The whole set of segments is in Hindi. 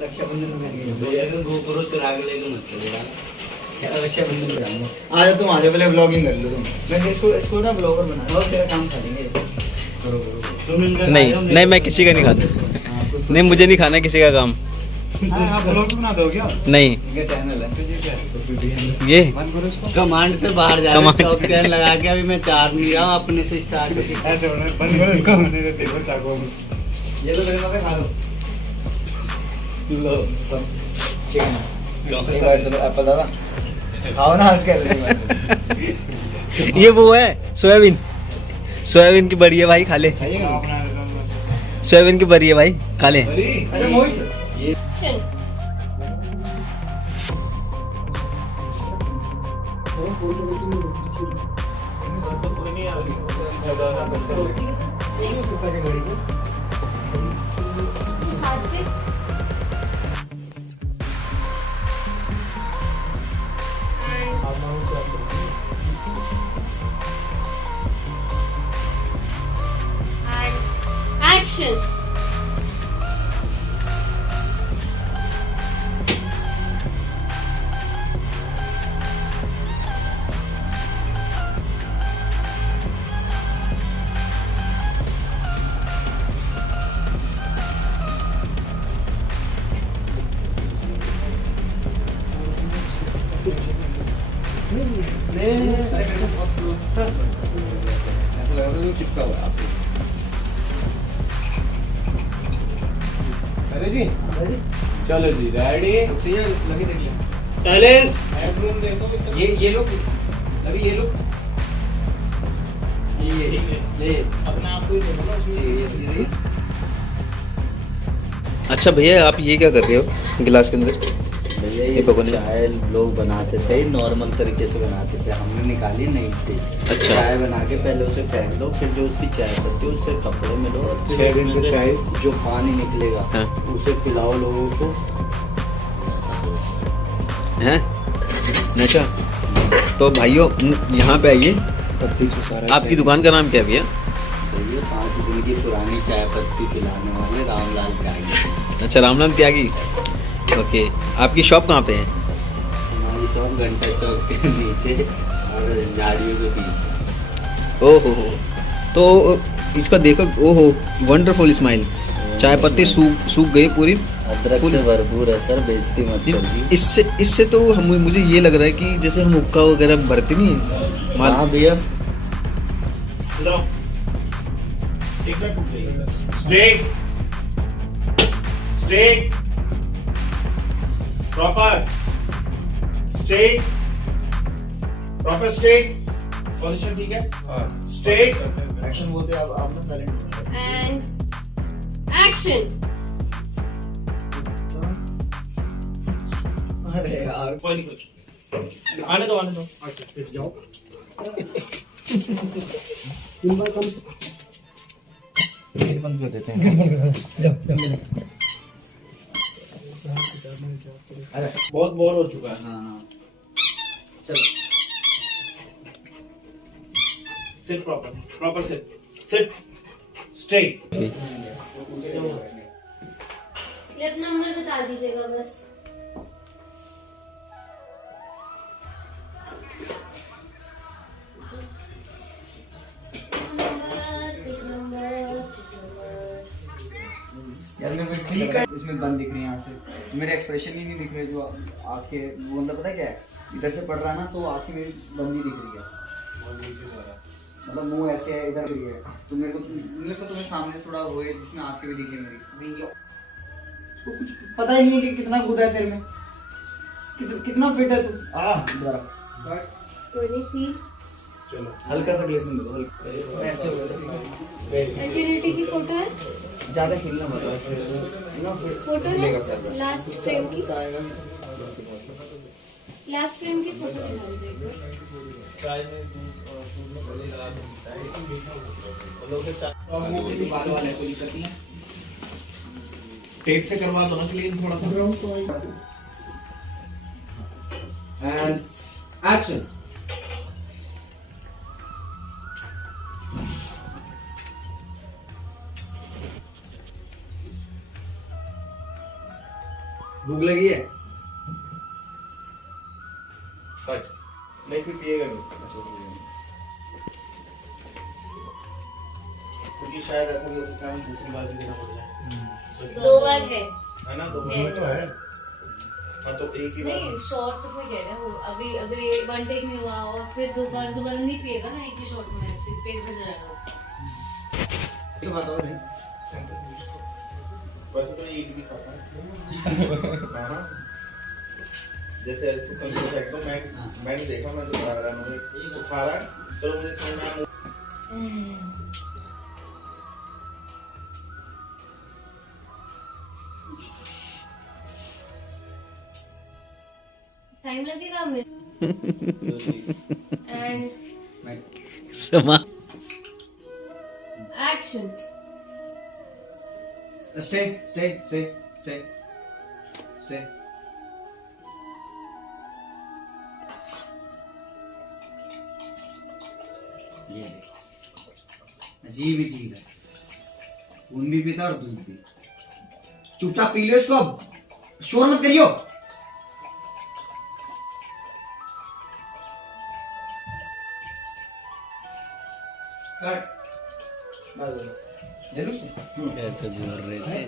रक्षाबंधन में भैया का गोप्रो चुरा के लेके मत चलेगा। रक्षाबंधन पे आऊंगा। आज तुम आधे पहले ब्लॉगिंग कर लो तुम। मैं इसको ना ब्लॉगर बना लो, तेरा काम खा लेंगे। करो तुम इनका नहीं नहीं, मैं किसी का नहीं खाता। नहीं, मुझे नहीं खाना किसी का काम। आप ब्लॉग बना दो क्या? नहीं, इनका चैनल है। ये कमांड से बाहर जा रहे सब चैन लगा के अभी मैं चार नहीं रहा हूँ अपने से स्टार्ट। ऐसे होना है, बंद करो इसको, होने दे देखो चाकू। ये तो मेरे मत खा लो। लो सब चिकन आप पता था खाओ ना हंस कर। ये वो है सोयाबीन, सोयाबीन की बड़ी है भाई, खा ले। खाइएगा बना देता हूँ। सोयाबीन की बड़ी है भाई, खा ले। अच्छा मोहित Action. ऐसा लग रहा है चिपका हुआ है आपसे। अरे जी चलो जी रेडी। चाहिए लगे देख ले। साइलेंस। हेडरूम देखो। ये लोग अभी ये लोग ये ले अपने आप को ही देखो ना। ये अच्छा भैया, आप ये क्या कर रहे हो गिलास के अंदर? भैया ये ये पकौड़े। चाय लोग बनाते थे नॉर्मल तरीके से बनाते थे, हमने निकाली नहीं थी। अच्छा। चाय बना के पहले उसे फेंक दो, फिर जो उसकी चाय पत्ती है उसे कपड़े में लो और फिर 6 दिन उसमें से चाय जो पानी निकलेगा हाँ। उसे पिलाओ लोगों को। हैं? अच्छा, तो भाइयों यहाँ पे आइए। पत्ती चुसा आपकी दुकान का नाम क्या है भैया? भैया 5 दिन की पुरानी चाय पत्ती पिलाने वाले रामलाल त्यागी। अच्छा, रामनाम त्यागी। ओके, आपकी शॉप कहाँ पे है? हमारी शॉप घंटा चौक के नीचे और झाड़ियों के पीछे। ओहो हो, तो इसका देखो, ओहो वंडरफुल स्माइल। चाय पत्ती सूख गई पूरी। अदरक फुल। से भरपूर है सर, बेइज्जती मत करिए। इससे तो मुझे ये लग रहा है कि जैसे हम हुक्का वगैरह भरते नहीं है माल। हाँ भैया stake stake proper stake proper stake position ठीक है। स्टेक एक्शन बोलते हैं आप ना साइलेंट। And action. अरे यार कोई नहीं कुछ आने दो अच्छा फिर जाओ। बंद कर देते हैं। बहुत बोर हो चुका है। हाँ चलो sit proper proper sit straight. Clip number बता दीजिएगा बस। यार मेरे को ठीक है, इसमें बंद दिख रही है यहाँ से। मेरे एक्सप्रेशन ही नहीं दिख रहे, जो आंखें वो मतलब पता है क्या है, इधर से पड़ रहा है ना तो आंखें मेरी बंदी दिख रही है, मतलब मुंह ऐसे है इधर भी है। तो मेरे को तुम्हें सामने थोड़ा हो जिसमें आंखें भी दिखे मेरी। उसको कुछ पता ही नहीं है कि कितना कूदा है तेरे में, कितना फिट है तू। दोबारा कोई नहीं फील। चलो हल्का सा ग्लेसन दो, हल्का ऐसे हो गया। इंफिनिटी की फोटो है। ज्यादा हिलना मत, फोटो लेगा है क्या? लास्ट फ्रेम की। लास्ट फ्रेम की फोटो दिखा दीजिए। बाल वाले कोई दिक्कत नहीं है। टेप से करवा दो ना क्लीन थोड़ा सा। And action. भूख लगी है? कट नहीं फिर पिएगा नहीं क्योंकि शायद ऐसा भी हो सकता है दूसरी बार भी देना पड़ जाए 2 बार है है ना तो है। तो है हाँ तो एक ही बार नहीं शॉर्ट तो मैं कह रहा हूँ अभी अगर ये 1 टेक नहीं हुआ और फिर दोबारा नहीं पिएगा ना एक ही शॉट में फिर पेट भर जाएगा उसका। तो बात हो गई। वैसे तो ईट भी खाता है हाँ जैसे तो कल को फेंक दो मैंने देखा मैं जो खा रहा मुझे उठा रहा है तो मुझे समझ में आया टाइम लगेगा हमें एंड समा action. Stay stay stay stay stay. ये अजीब ही चीज है, खून भी पीता और दूध भी। चुपचाप पी लो इसको, अब शोर मत करियो। कट जलूस कैसे बोल रहे थे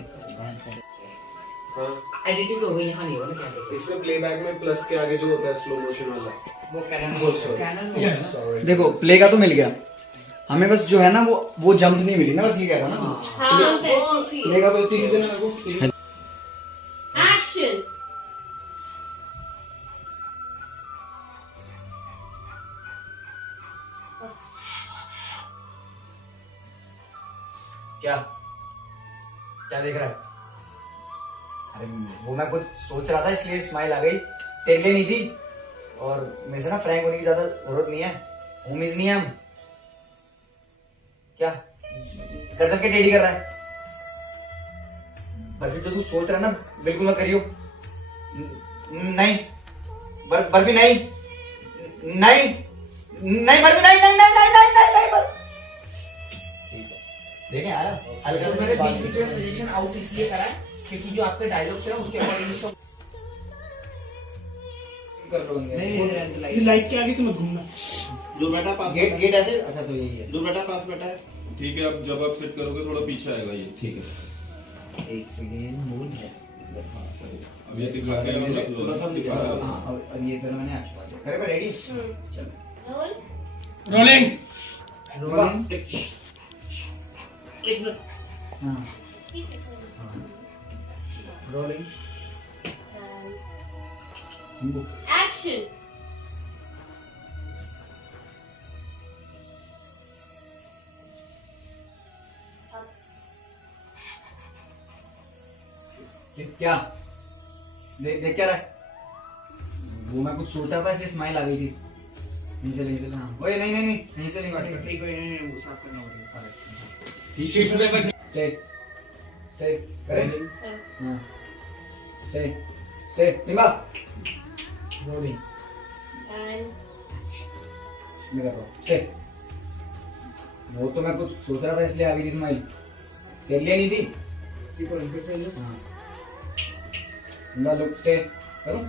एडिटिंग हो गई, यहाँ नहीं होगा ना क्या? इसमें प्लेबैक में प्लस के आगे जो होता है स्लो मोशन वाला वो सॉरी देखो प्ले का तो मिल गया हमें, बस जो है ना वो जंप नहीं मिली ना, बस ये कह रहा ना तू। हाँ पैसे प्ले का तो इतनी चीजें ना मेरे को। एक्शन। क्या क्या देख रहा है? अरे वो मैं कुछ सोच रहा था इसलिए स्माइल आ गई, तेरे लिए नहीं थी। और मेरे से ना फ्रैंक होने की ज्यादा जरूरत नहीं है, होमीज नहीं है हम। क्या गर्दन के टेढ़ी कर रहा है? बर्फी जो तू सोच रहा है ना बिल्कुल मत करियो। नहीं बर्फी नहीं नहीं नहीं बर्फी नहीं नहीं नहीं नहीं नहीं नहीं नहीं ठीक है देखें आया हल्का तो मैंने बीच बीच में सजेशन आउट इसलिए करा है क्योंकि जो आपके डायलॉग्स है उसके अकॉर्डिंग इसको कर लो। ये लाइट के आगे से मत घूमना। जो बेटा पास गेट गेट ऐसे, अच्छा तो यही है। जो बेटा पास बैठा है ठीक है। अब जब आप सेट करोगे थोड़ा पीछे आएगा ये ठीक है एक सेकेंड मूड है। अब ये दिखा के हम रख लो सब दिखा रहा हाँ और ये तरह मैंने आज चुका दिया। अरे भाई रेडी चल रोल। रोलिंग। रोलिंग। एक मिनट। हाँ ठीक है रोलिंग एक्शन। क्या देख क्या रहा है? वो मैं कुछ सोच रहा था इसलिए स्माइल आ गई थी। नहीं चले हाँ ओए नहीं नहीं नहीं नहीं चले ठीक है वो साफ करना पड़ेगा। ठीक है स्टे स्टे करे हाँ स्टे स्टे सिम्बा रोलिंग एंड मेरा को स्टे। वो तो मैं कुछ सोच रहा था इसलिए आ गई थी स्माइल, तेरे लिए नहीं थी। हाँ लुक स्टे करूं।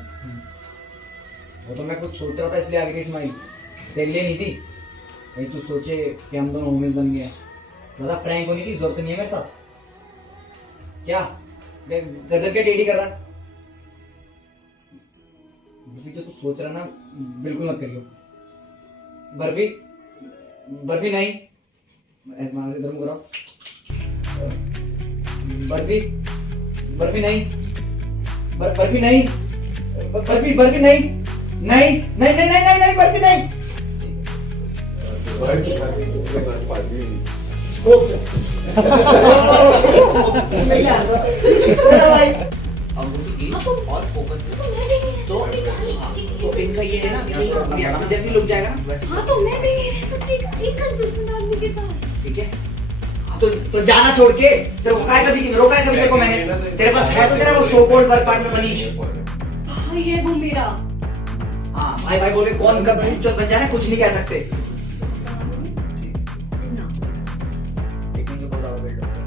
वो तो मैं कुछ सोच रहा था इसलिए आ गई थी स्माइल, तेरे लिए नहीं थी। कहीं तू सोचे कि हम दोनों होमीज बन गए। ज्यादा फ्रैंक होने की जरूरत नहीं है मेरे साथ। क्या गदर क्या टेढ़ी कर रहा है? जो तू सोच रहा ना बिल्कुल मत करियो। बर्फी बर्फी नहीं इधर मुंह कराओ। बर्फी बर्फी नहीं बर्फी नहीं बर्फी बर्फी नहीं नहीं नहीं नहीं नहीं नहीं नहीं बर्फी नहीं। नहीं आ रहा भाई। अब और फोकस तो इनका ये है ना कि रिएक्शन जैसे ही लुक जाएगा ना वैसे। हाँ तो मैं भी रह सकती इनकंसिस्टेंट आदमी के साथ। ठीक है तो जाना छोड़ के तेरे रोका है कभी तेरे को मैंने। तेरे पास है तो तेरा वो so called work partner Manish. भाई ये वो मेरा। हाँ भाई भाई बोले कौन कब चौथ बन जाना कुछ नहीं कह सकते।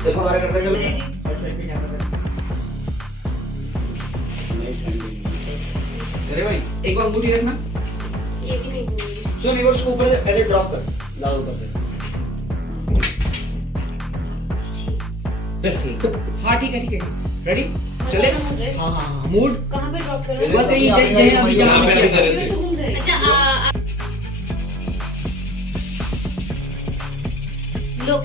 चलो बाहर करते चलो। अरे भाई एक बार अंगूठी रखना, ये भी नहीं दूंगी। सुन एक बार उसको ऊपर से ऐसे ड्रॉप कर, ला ऊपर से। हाँ ठीक है रेडी चले। हाँ हाँ हाँ मूड कहाँ पे ड्रॉप करो? बस यही यही अभी जहाँ पे किया था। अच्छा लुक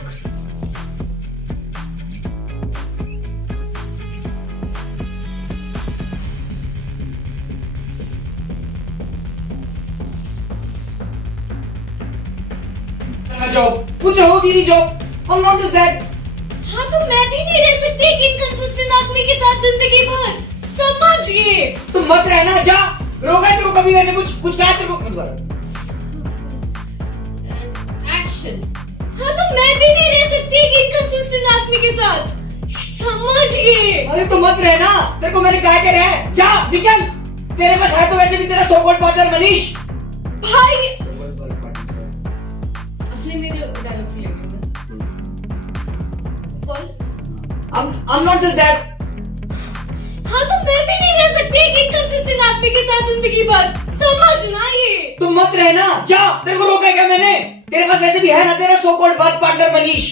जॉब मुझे होगी नहीं job, I'm not just that। हाँ तो मैं भी नहीं रह सकती एक इनकंसिस्टेंट आदमी के साथ जिंदगी भर, समझिए। तुम मत रहना, जा रोका है तेरे को कभी मैंने कुछ कहा तेरे को मत कर। एक्शन। हाँ तो मैं भी नहीं रह सकती एक इनकंसिस्टेंट आदमी के साथ, समझिए। अरे तुम मत रहना, तेरे को मैंने कहा के रह, जा निकल। तेरे पास है तो वैसे भी तेरा सो कॉल्ड पार्टनर मनीष। भाई अपने मेरे डायलॉग से लेके बोल। I'm not just that। हाँ तो मैं भी नहीं रह सकती एक इनकंसिस्टेंट आदमी के साथ जिंदगी भर, समझना ये। तुम मत रहना, जा तेरे को रोका है क्या मैंने? तेरे पास वैसे भी है ना तेरा सो कॉल्ड पार्टनर मनीष।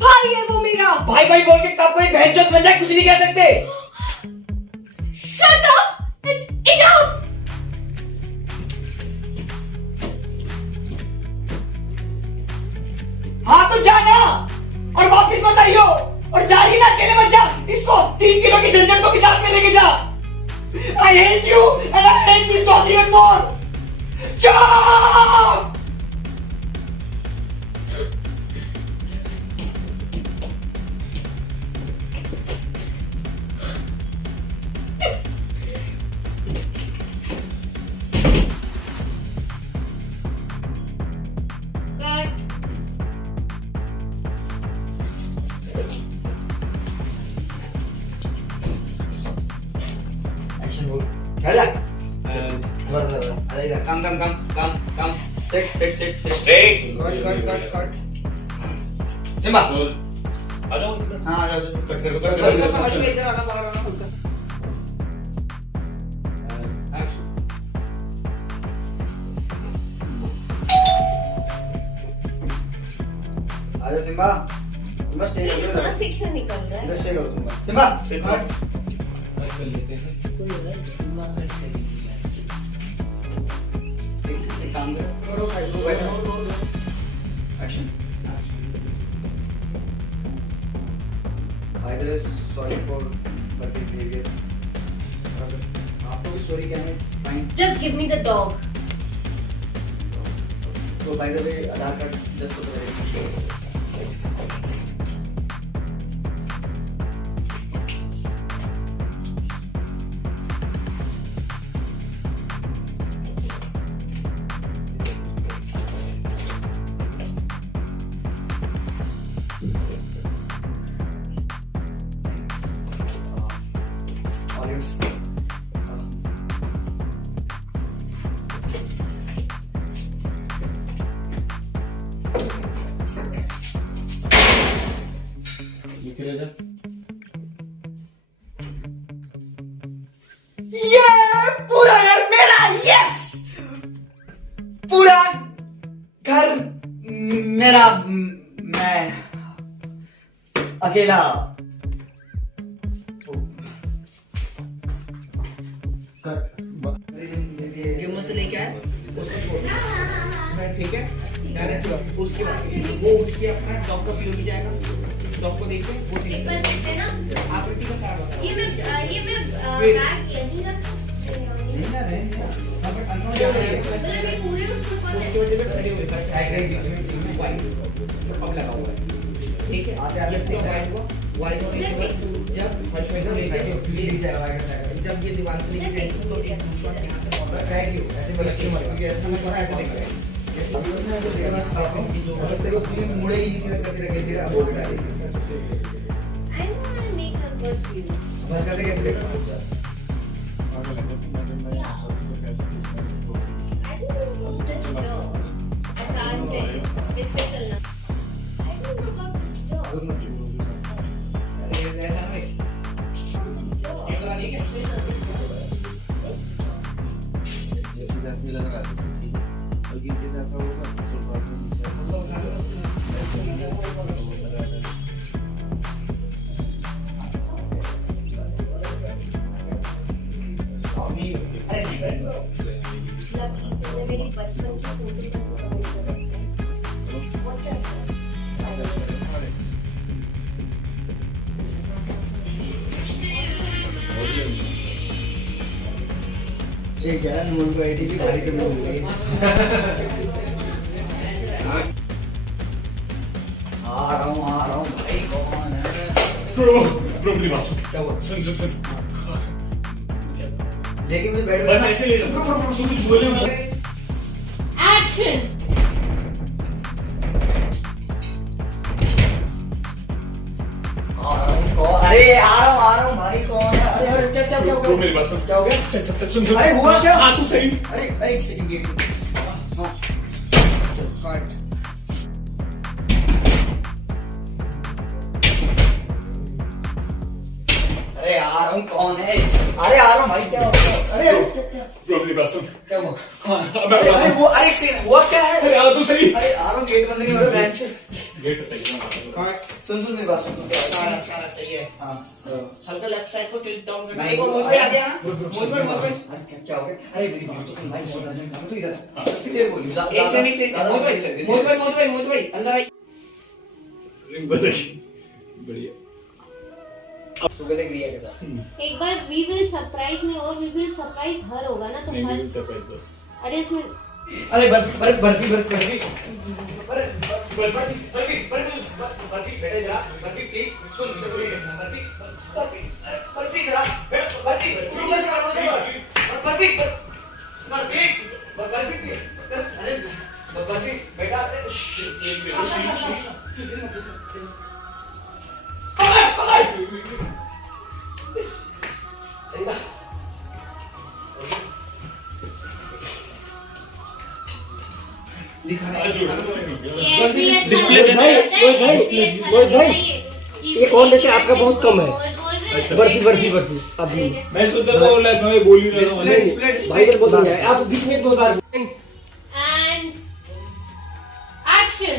भाई है वो मेरा। भाई भाई बोल के कब कोई बहनचोद बन जाए कुछ नहीं कह सकते। Shut up and enough। हाँ तो जाना और वापस मत आइयो, और जा ही ना अकेले मत जा, इसको 3 किलो की झंझट को भी साथ में लेके जा। I hate you and I hate this dog even more। चुप। कट। एक्शन बोल, खड़ा जा। अरे कम सेट Straight। कट सिम्बा आ जाओ हाँ आ जाओ, कट कर कट। समझ में इधर आना पकड़ रहा हल्का। एक्शन आ जाओ सिम्बा स्टे कहाँ से क्यों निकल रहा है? स्टे करो सिम्बा कट। एक काम करो action. By the way, sorry for perfect behavior। आपको भी सॉरी कहना है, it's fine। Just give me the dog। तो by the way Aadhaar card just तो Olives। नीचे ले जा। ये पूरा घर मेरा, यस पूरा घर मेरा, मैं अकेला। जो मुझसे लेके आए उसको छोड़ दो। ठीक है उसके बाद वो उठ के अपना डॉग का पीओ भी जाएगा, डॉग को देख के वो एक बार देखते ना, आकृति का सारा बता। ये मैं बैग यहीं रख सकती हूँ। मतलब मैं पूरे उसको उसके वजह से खड़े हुए टाइगर बीच में सीन में वाइट जो अब लगा हुआ है, ठीक है आते आते पूरा वाइट होने के बाद जब हर्षवर्धन लेके ये दिख जाएगा वाइट साइड, जब ये दीवार पे लेके जाएंगे तो एक दूसरा यहां से पकड़ रहा है क्यों ऐसे बोला क्यों मत क्योंकि ऐसे मैं ऐसे देख रहा है ये सब मैं तो देखना चाहता हूं कि जो तेरे को पूरे मुड़े ही नीचे करके रखे तेरा बोल रहा है। I want to make a good video। बस कैसे कैसे देख रहा हूं I don't know this dog। अच्छा आज पे किस पे चलना? I don't know about this dog। ऐसा नहीं ये वाला नहीं है। ऐसे ही लगा देते हैं, ठीक है। और जिनके साथ होगा तो शुरुआत में नीचे ऐसे लगा देते हैं। मेरी बचपन की पोतरी का फोटो रखा है। बहुत अच्छा है। ये क्या है नून को आईडी भी गाड़ी पे मिल गई। आ रहा हूँ भाई कौन है? ब्रो मेरी बात सुन। क्या हुआ? सुन लेकिन मुझे बैठ बस ऐसे ले लो। ब्रो तू कुछ बोले मत। एक्शन। अरे आ रहा हूँ भाई कौन है? अरे अरे क्या क्या ब्रो मेरी बात सुन। क्या हो गया? सुन अरे हुआ क्या? हाँ तू सही। अरे एक सेकंड गेट। हाँ काट। अरे आ रहा हूँ कौन है? अरे आ रहा हूँ भाई क्या हो गया? अरे क्या ब्रो मेरी बात सुन। क्या हुआ? हाँ अरे अरे वो अरे एक सेकंड हुआ क्या है? अरे आ तू सही। अरे आ रहा हूँ गेट बंद नहीं हो रहा बेंच। गेट पे सुन मेरी बात सुन। अच्छा सही है। हाँ हल्का लेफ्ट साइड को टिल्ट डाउन करना। नहीं, एक बार मुझ पे आ गया ना। मुझ पे अरे क्या हो गया? अरे मेरी बात तो सुन भाई बहुत अर्जेंट काम है, तू इधर आ। कितनी देर बोली? एक से मोहित भाई अंदर आई। रिंग बदल बढ़िया। सुबह तक रिया के साथ एक बार वी विल सरप्राइज में और वी विल सरप्राइज हर होगा ना तो नहीं हर। नहीं सरप्राइज बस। अरे इसमें अरे बर्फी अरे बर्फी बेटा जरा बर्फी प्लीज सुन इधर बोलिए बर्फी जरा बेटा बर्फी अरे बर्फी बेटा सही बात दिखाना डिस्प्ले देना है। ये कौन देते आपका बहुत कम है। अच्छा बर्फी अभी मैं सोच रहा था मैं बोल ही रहा था। भाई को बोल रहे हैं आप बीच में दो बार एंड एक्शन।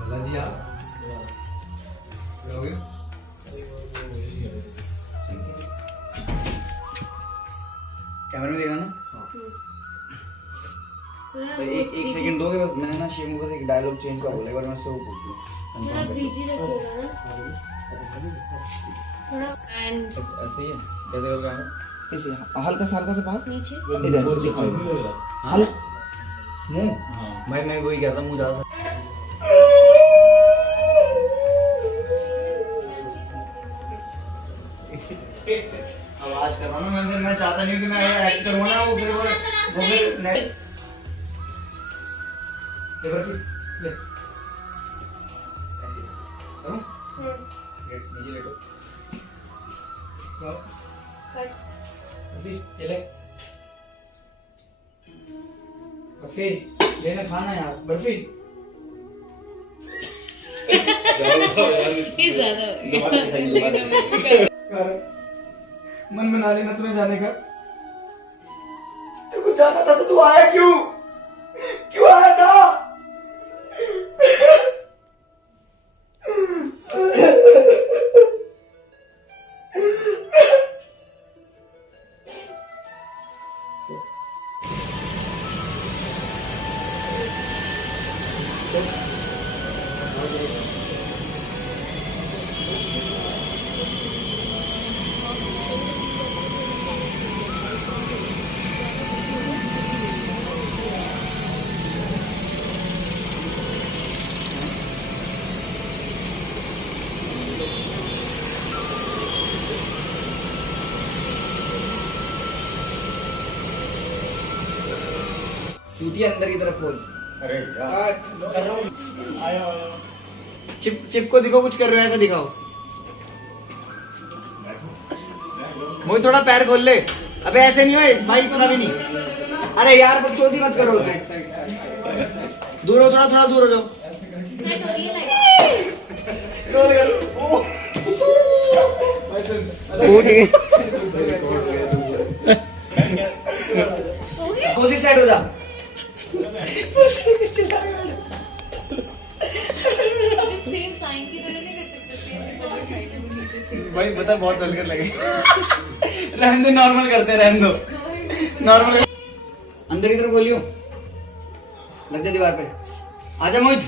भला जी आप रहोगे कैमरे में देखना ना तो एक सेकंड दोगे मैंने ना शिव को एक डायलॉग चेंज का बोला एक बार मैं उससे वो पूछ लूं थोड़ा ब्रीजी रखिएगा ना थोड़ा एंड ऐसे ही है कैसे कर रहा है कैसे हल्का सा बात नीचे इधर दिखाओ हां मुंह हाँ भाई मैं वही कहता हूं मुंह ज्यादा आवाज कर रहा हूं ना मैं चाहता नहीं कि मैं एक्ट करूं ना वो फिर नेट बर्फी ले ऐसे करूं नीचे लेटो कट बर्फी ये ले बर्फी लेना खाना यार बर्फी ये ज्यादा मन बना लेना तुम्हें जाने का तेरे को जाना था तो तू आया क्यों आया था चूतिया अंदर की तरफ खोल अरे यार कर रहा हूँ आया चिप को दिखाओ कुछ कर रहे हो ऐसा दिखाओ मोहित थोड़ा पैर खोल ले अबे ऐसे नहीं होए भाई इतना भी नहीं अरे यार बकचोदी मत करो दूर हो थोड़ा दूर हो जाओ सेट हो रही है लाइट रोल कर उठ गए। हो गया? अपोजिट साइड हो जा। सेम साइन की तरह नहीं कर सकते, सेम ऊपर साइड में नीचे से। भाई बता बहुत वल्गर लगे। रहने दो, नॉर्मल करते हैं, रहने दो नॉर्मल। अंदर की तरफ बोलियो, लग जा दीवार पे। आजा मोहित।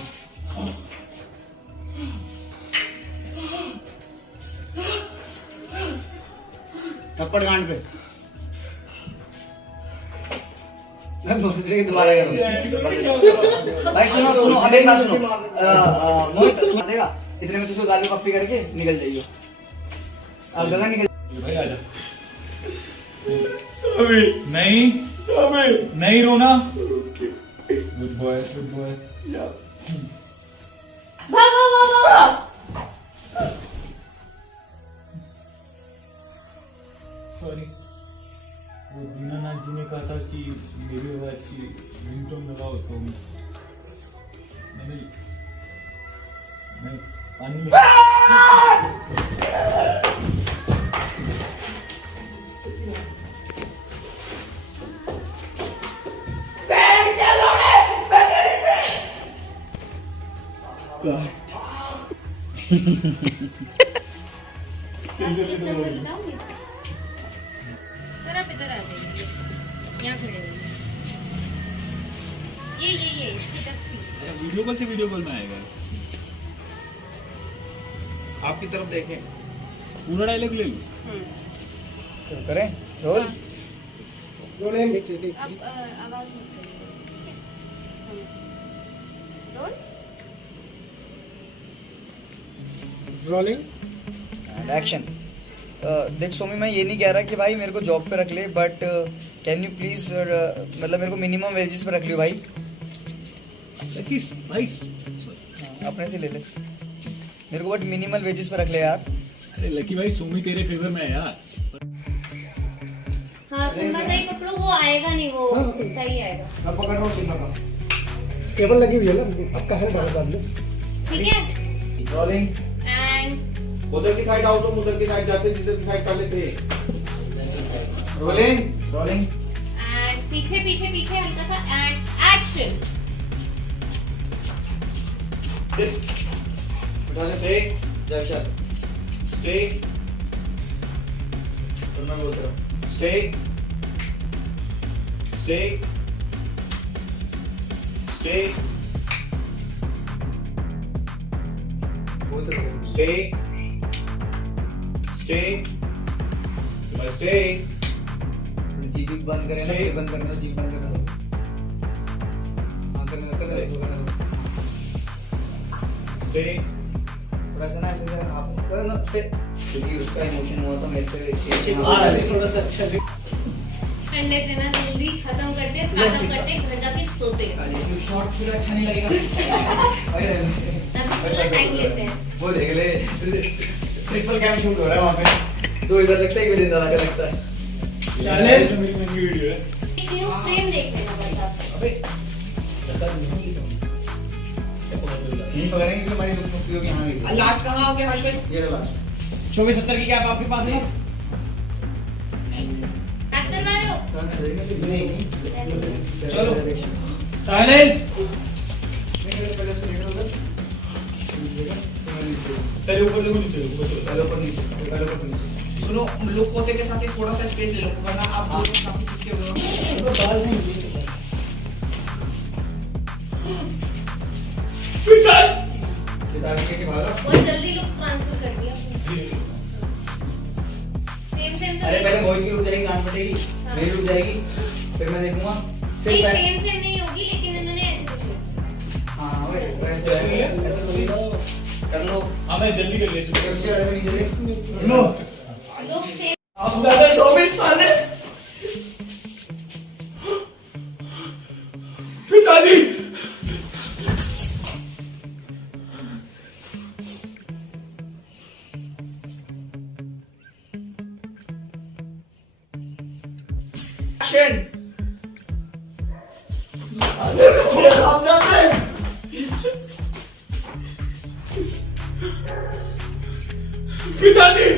थप्पड़ गांड पे। मैं दूसरे की दोबारा करूँ। भाई सुनो सुनो, अब एक बात सुनो। मोहित तू देगा इतने में तुझको गाल में पप्पी करके निकल जाइए। अब गला निकल। भाई आजा। अभी नहीं, अभी नहीं रोना। Good boy, good boy. भाग भाग भाग भाग। सॉरी, वो दीनानाथ जी ने कहा था कि मेरी आवाज की रिंगटोन लगाओ, तो मैंने पानी में सर आप इधर आ जाइए, यहाँ खड़े होइए। ये इसकी तरफ भी। वीडियो कॉल से वीडियो कॉल में आएगा। आपकी तरफ देखें। पूरा डायलॉग ले लो। तो करें रोल। अब आवाज मत करिए। रोल। Rolling action. देख सोमी, मैं ये नहीं कह रहा कि भाई मेरे को जॉब पे रख ले, बट कैन यू प्लीज मतलब मेरे को मिनिमम वेजेस पे रख लियो भाई। भाई अपने से ले ले मेरे को, बट मिनिमल वेजेस पे रख ले यार। अरे लकी भाई, सोमी तेरे फेवर में है यार। हाँ सुनना नहीं पकड़ो, वो आएगा नहीं, वो उतना ही आएगा। मैं पकड़ रहा हूँ सुनना का। केबल लगी हुई है ना, आपका है बता दो। ठीक है। रोलिंग। एंड उधर की साइड आओ, तुम उधर की साइड जैसे जिधर की साइड पहले थे। Rolling rolling. एंड पीछे पीछे पीछे हल्का सा and action. Stay action. Stay तो मैं बोल रहा हूँ स्टे स्टे स्टे बोल रहा हूँ। स्टे स्टे स्टे जीप बंद करें ना, ये बंद करना, जीप बंद करना। हाँ करना करना स्टे थोड़ा सा ना ऐसे आप करना स्टे, क्योंकि उसका इमोशन हुआ था मेरे पे। थोड़ा सा अच्छा कर लेते ना, जल्दी खत्म करते घर जाके सोते। शॉट फिर अच्छा नहीं लगेगा। तब टाइम लेते हैं। वो देख ले, ट्रिपल कैम शूट हो रहा है वहाँ पे। दो इधर लगता है, एक इधर लगता है। चैलेंज मेरी महंगी वीडियो है। न्यू फ्रेम देख लेना बस आप। नहीं पकड़ेंगे क्योंकि हमारी लुक होगी यहाँ भी। लास्ट कहाँ हो गया हर्ष भाई? ये रहा लास्ट। 2470 की कैप आपके पास है ना? पैक करवा रहे हो? चलो साइलेंस। तेरे ऊपर देखो, नीचे ऊपर चलो। पहले ऊपर नीचे, पहले ऊपर नीचे। सुनो, लुक होते के साथ ही थोड़ा सा स्पेस ले लो, वरना आप दोनों काफी पीछे हो रहे हो। पिताजी के भागा। बहुत जल्दी लुक ट्रांसफर कर दिया। सेम सेम तो अरे पहले मोहित की रुक जाएगी, कान फटेगी, मेरी रुक जाएगी, फिर मैं देखूंगा, फिर नहीं मैं सेम सेम नहीं होगी, लेकिन इन्होंने ऐसे कर दिया। हाँ वैसे कर लो। हाँ मैं जल्दी कर ले। फिर उससे ऐसे नीचे देख। Look same. आप ज्यादा 24 साल है। पिताजी एक्शन। पिताजी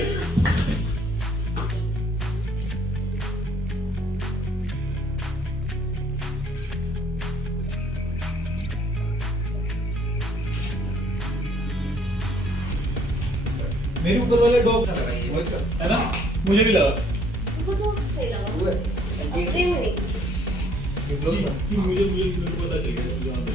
मेरे ऊपर वाले डॉग अच्छा लगा ये है ना, मुझे भी लगा तुमको तो सही लगा ट्रिम नहीं कि मुझे पता चल गया जहाँ से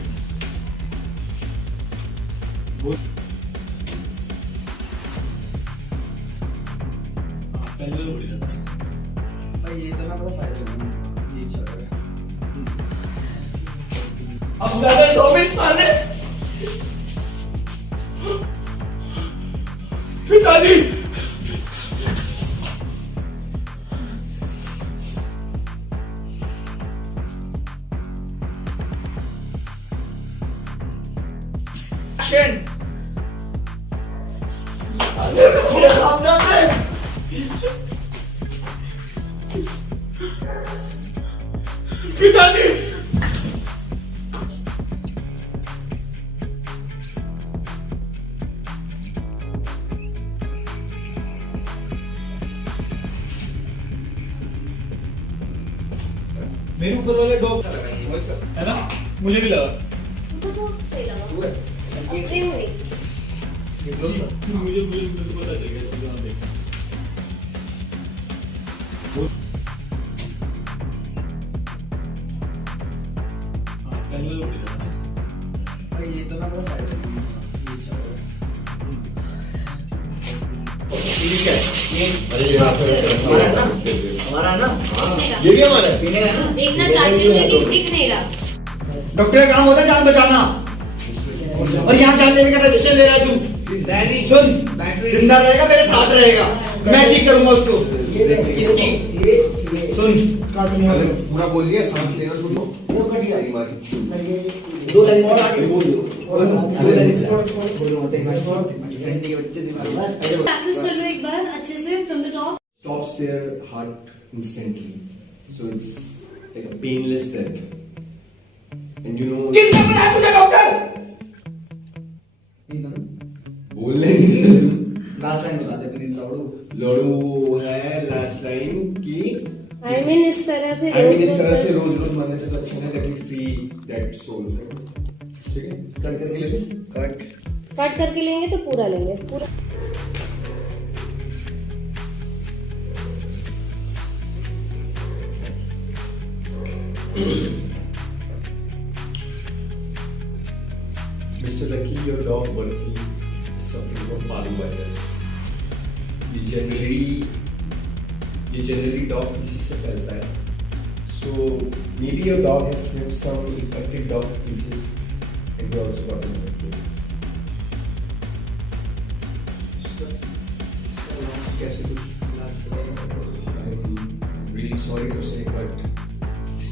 पहले वाला बढ़िया था। भाई ये तो ना बड़ा फायदा है, ये चल रहा है। अब दादा 24 साल है पिताजी एक्शन पिताजी मेरे ऊपर वाले डॉग है ना, मुझे भी लगा तुमको तो सही लगा ट्रिम नहीं मुझे पता चल गया जहाँ से पहले वाला बढ़िया था। भाई ये तो ना बड़ा फायदा है, ये चल रहा है। हमारा ना ये भी हमारा है। पीने का है ना? देखना चाहती हूँ लेकिन दिख नहीं रहा। डॉक्टर का काम होता है जान बचाना, और यहाँ जान लेने का सजेशन ले रहा है तू। डैडी सुन, जिंदा रहेगा मेरे साथ रहेगा, मैं ठीक करूंगा उसको। सुन पूरा बोल दिया, सांस लेना शुरू करो। दो लगे और आगे बोल दो, दो लगे घंटे के बच्चे दिमाग में। प्रैक्टिस कर लो एक बार अच्छे से from the top. Stops their heart instantly, so it's like a painless death. And you know, किसने बनाया तुझे डॉक्टर ये ना बोल नहीं लास्ट टाइम बता दे अपनी लौड़ू। लड़ू है लास्ट लाइन की आई मीन इस तरह से इस तरह से रोज रोज मरने से तो अच्छा है that you free that soul, ठीक है? कट करके ले ली। कट करके लेंगे तो पूरा लेंगे पूरा। Mr. Lucky, your dog Murphy is suffering from parvovirus. ये generally dog feces से फैलता है. So maybe your dog has sniffed some infected dog feces and you also got infected. कैसे कुछ इलाज करेगा? I'm really sorry to say, but this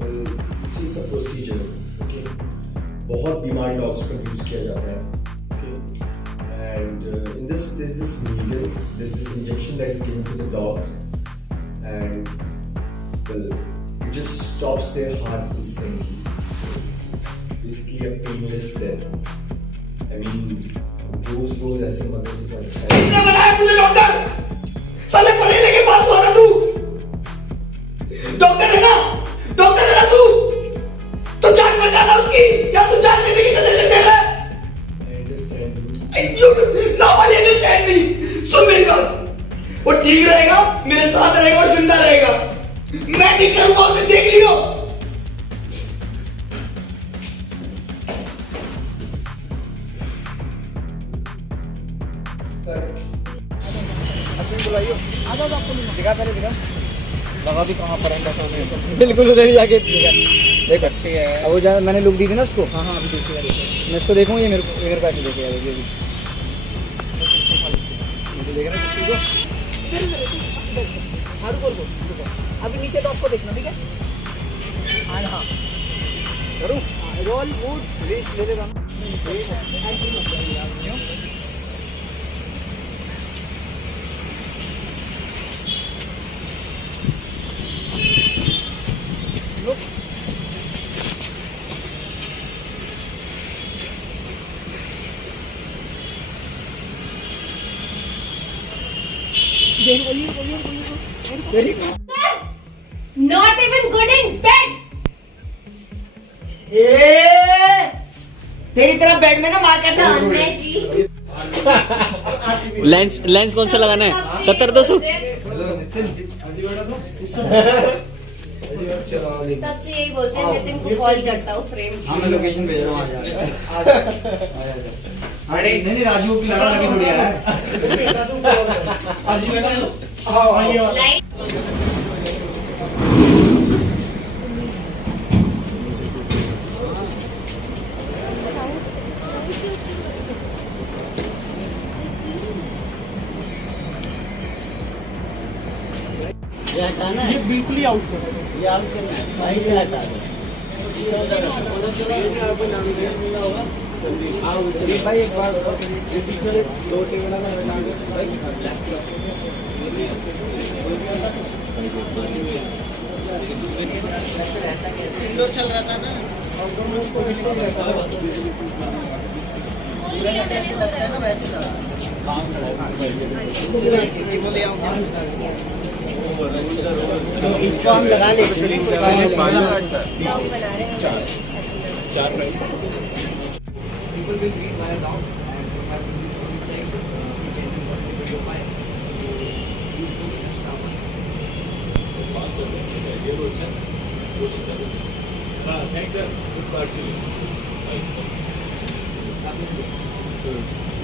well, see, it's a procedure, okay? बहुत बीमार डॉग्स पर यूज किया जाता है, okay? And in this, there's this needle, there's this injection that is given to the dogs, and well, it just stops their heart instantly. So it's basically a painless death. I mean, रोज ऐसे मरने से तो अच्छा है. किसने बनाया तुझे डॉक्टर साले पढ़े लिखे पास हुआ ना तू डॉक्टर है ना तू जान बचाना उसकी या तू जान देने की सजेशन दे रहा है I understand you. You nobody understand me. सुन मेरी बात वो ठीक रहेगा मेरे साथ रहेगा और जिंदा रहेगा मैं ठीक करूंगा उसे देख लियो बिल्कुल उधर ही जाके देखो ठीक है। अब वो मैंने लुक दी थी ना उसको। हाँ हाँ अभी देखिए मैं इसको देखूँ ये मेरे पास देखे यार ये देख रहे हैं अभी नीचे डॉग को देखना ठीक है हाँ करूँ रोल मूड प्लीज ले लेगा Not even good in bed. तेरी तरह बेड में ना मार करता हूँ तान्या जी लेंस कौन सा लगाना है 70-200 तब से यही बोलते हैं नितिन को कॉल करता हूँ फ्रेम हाँ मैं लोकेशन भेज रहा हूँ आ जा अरे नहीं राजू की लारा लगी थोड़ी है लाइट ये बिल्कुल ही आउट करो। भाई एक बार पीछे 2 टेबल चल रहा था ना इसको हम लगा ले People will read my account and you have to check video file.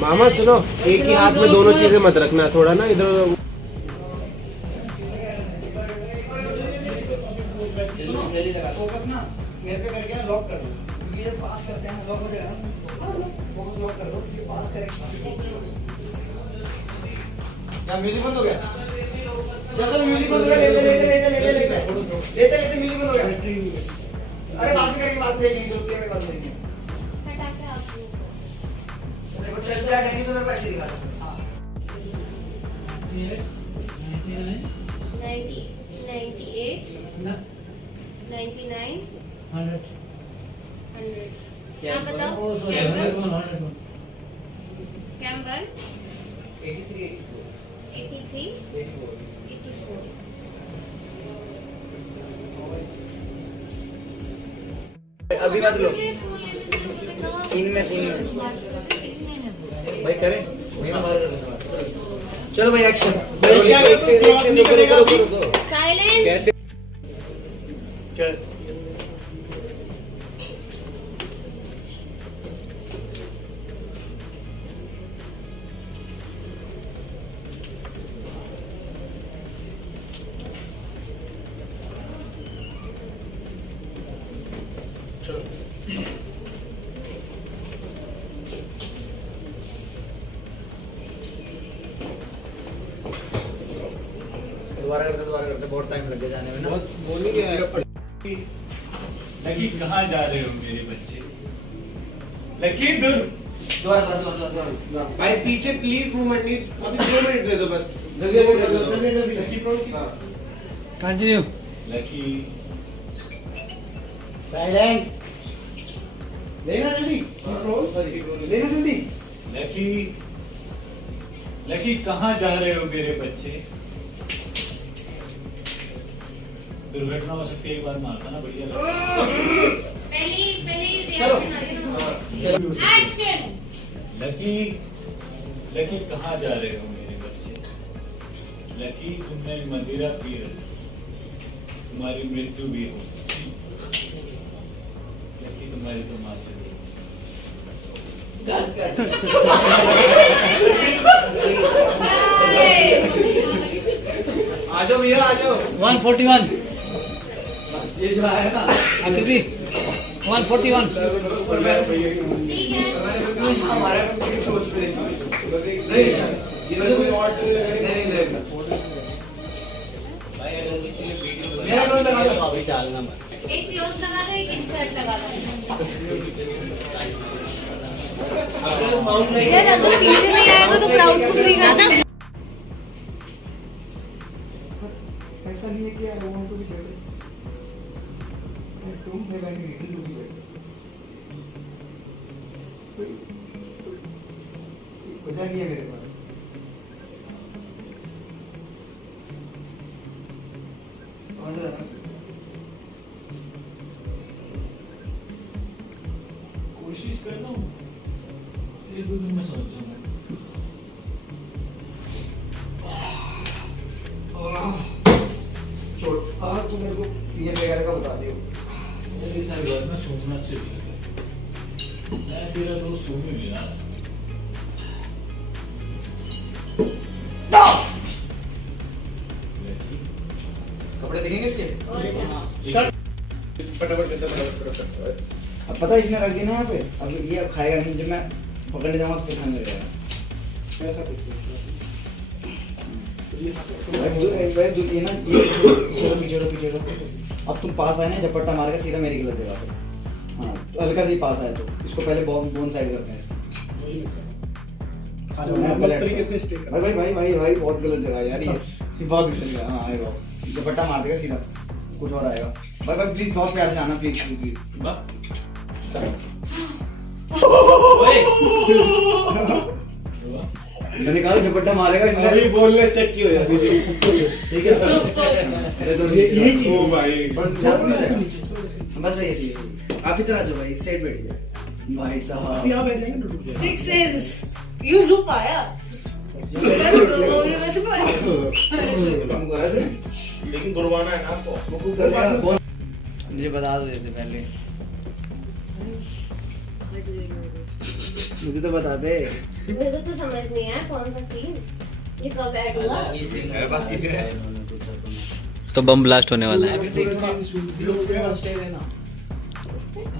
मामा सुनो, एक ही हाथ में दोनों चीजें मत रखना, थोड़ा ना इधर उधर। फोकस ना मेरे पे करके ना लॉक कर दो क्योंकि जब पास करते हैं लॉक हो जाएगा ना फोकस लॉक कर दो ये पास करेक्ट क्या म्यूजिक बंद हो गया चलो म्यूजिक बंद हो गया लेते म्यूजिक बंद हो गया अरे बात करेंगे बात करेंगे चलते हैं बात करेंगे हटा के आप देखो चल जा नहीं तो मेरे को ऐसे दिखा हां 90 98 99 100 क्या बताओ कैम्बर 83 83 84 अभी मत लो सीन में भाई करें चलो भाई एक्शन साइलेंस दोबारा करते बहुत टाइम लग गया जाने में ना लकी कहाँ जा रहे हो मेरे बच्चे लकी दूर दोबारा भाई पीछे प्लीज मूवमेंट नहीं, अभी 2 मिनट दे दो बस। कंटिन्यू लकी साइलेंस लेना जल्दी लेना जल्दी लकी लकी कहाँ जा रहे हो मेरे बच्चे दुर्घटना हो सकती है एक बार मारता ना बढ़िया लगता पहली रिएक्शन आ गया ना एक्शन लकी लकी कहाँ जा रहे हो मेरे बच्चे लकी तुमने मदिरा पी रही तुम्हारी मृत्यु भी हो सकती लकी तुम्हारी तो माँ चली आ जाओ भैया आ जाओ। 141 ये जो है ना आकृति 141 ठीक है हमारे सोच पे नहीं ये कोई और नहीं भाई अगर किसी ने वीडियो मेरा क्लोज लगा दो अभी डालना मत एक क्लोज लगा दो एक इंसर्ट लगा दो पीछे नहीं आएगा तो क्राउड को नहीं करना ऐसा नहीं है कि I want to be better I don't have any reason to be better वजह नहीं है मेरे पास समझ रहे हो करना हूँ, एक दो दिन में समझ जाऊंगा। तू मेरे को पीएम वगैरह का बता दियो। मेरे साथ बात ना सोचना चाहिए। मैं तेरा दोस्त सोनू ही ना। कपड़े देखेंगे इसके? और फटाफट करते फटाफट। अब पता है इसने रख दिया ना यहाँ पे, अब ये अब खाएगा नहीं, जब मैं पकड़ने जाऊंगा तो फिर खाने लगेगा। भाई ये ना पीछे अब तुम पास आए ना, झपट्टा मार के सीधा मेरी गलत जगह पे। हाँ तो हल्का से पास आया तो इसको पहले बोन साइड करते हैं इसको। भाई बहुत गलत जगह है यार, ये बहुत गलत जगह। हाँ आएगा झपट्टा मार देगा सीधा, कुछ और आएगा। भाई प्लीज बहुत प्यार से आना, प्लीज। मैंने कहा झपट्टा मारेगा इसलिए अभी बोलने चेक की हो जाती है। ठीक है अरे तो यही चीज ओ भाई बस यही आप इधर आ जाओ भाई, सेट बैठ जाओ भाई साहब। यहाँ बैठ जाएंगे ना। 6 सेंस यूज हो पाया। वो भी वैसे पड़ा। लेकिन गुरबाना है ना आपको। मुझे बता दो देते पहले, मुझे तो बता दे। मेरे को तो समझ नहीं आया कौन सा सीन ये कब ऐड हुआ। तो बम ब्लास्ट होने वाला है।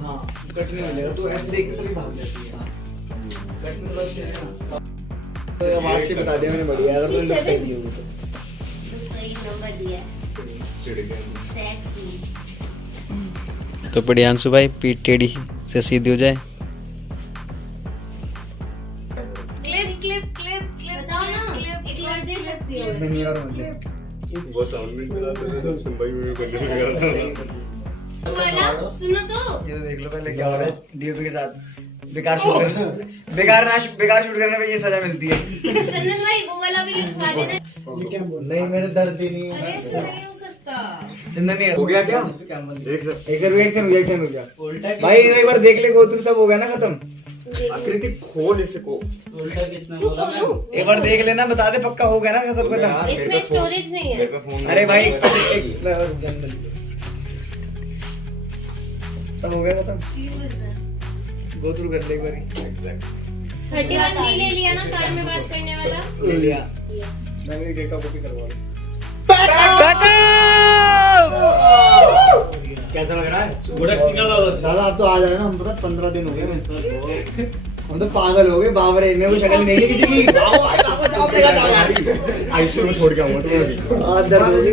हाँ कट नहीं मिलेगा, तो ऐसे देख के तो भी भाग जाती है। कट में बस है ना, तो आवाज से बता दिया मैंने, बढ़िया अगर तुमने लोग सही किया हो तो। सही नंबर दिया सेक्सी। तो प्रियांशु भाई पीठ टेढ़ी से सीधी हो जाए। क्लिप बताओ ना, एक बार दे सकती हो। नहीं और मतलब वो साउंड भी मिलाते थे तो सुन भाई में करने लगा। वाला सुनो तो। ये तो देख लो पहले क्या हो रहा है डीओपी के साथ। बेकार शूट करने पे ये सजा मिलती है। चंदन भाई वो वाला भी लिखवा देना। नहीं मेरे दर्द ही नहीं अरे ऐसे नहीं हो सकता। चंदन नहीं हो गया क्या? एक सेकंड रुक जा भाई, एक बार देख ले गोत्र सब हो गया ना खत्म। आकृति खोल इसको। तू खोलूं? एक बार देख लेना, बता दे पक्का हो गया ना सब खत्म। इसमें स्टोरेज नहीं है। अरे भाई सब हो गया खत्म, गो थ्रू कर ले एक बार। 31 नहीं ले लिया ना कार में बात करने वाला। ले लिया मैंने एक कॉपी करवा ली। कैसा लग रहा है? दादा आप तो आ जाए ना, हम पता 15 दिन हो गए हम तो पागल हो गए। बाबरे मेरे को शक्ल नहीं किसी की। आईसीयू में छोड़ के आऊंगा तुम्हें। दर्द हो गई।